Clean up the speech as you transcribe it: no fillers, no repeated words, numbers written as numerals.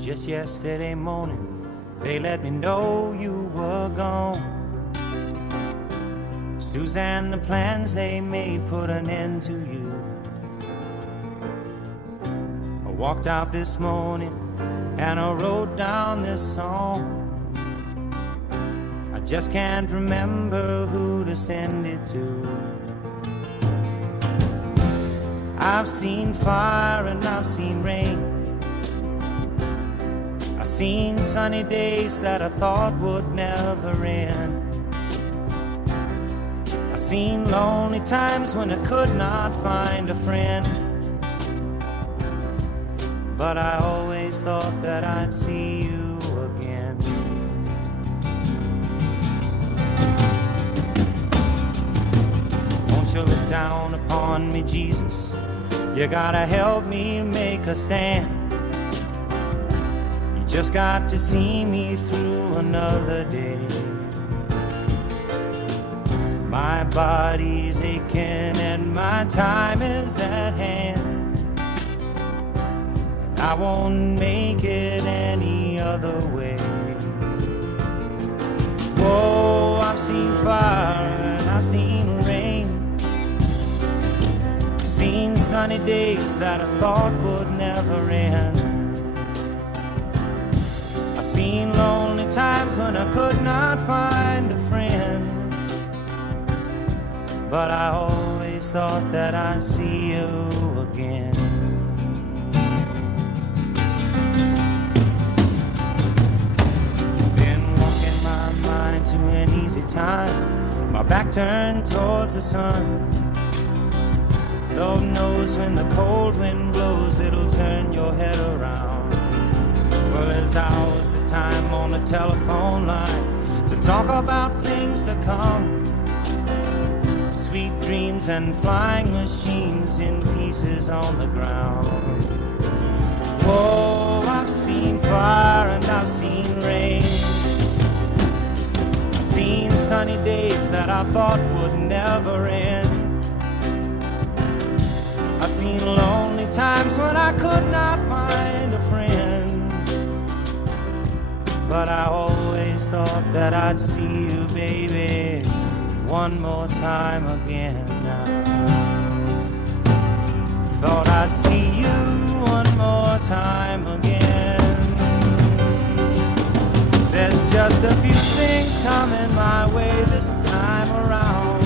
Just yesterday morning, they let me know you were gone. Suzanne, the plans they made put an end to you. I walked out this morning and I wrote down this song. I just can't remember who to send it to. I've seen fire and I've seen rain. I've seen sunny days that I thought would never end. I've seen lonely times when I could not find a friend. But I always thought that I'd see you again. Won't you look down upon me, Jesus? You gotta help me make a stand. You just got to see me through another day. My body's aching and my time is at hand. I won't make it any other way. Whoa, I've seen fire and I've seen rain. I've seen sunny days that I thought would never end. I've seen lonely times when I could not find a friend. But I always thought that I'd see you again. To an easy time, my back turned towards the sun. Lord knows when the cold wind blows, it'll turn your head around. Well, there's hours of time on the telephone line to talk about things to come. Sweet dreams and flying machines in pieces on the ground. Whoa, I've seen fire and I've seen rain. Seen sunny days that I thought would never end. I've seen lonely times when I could not find a friend. But I always thought that I'd see you, baby, one more time again. Thought I'd see you one more time again. There's just a few things coming my way this time around.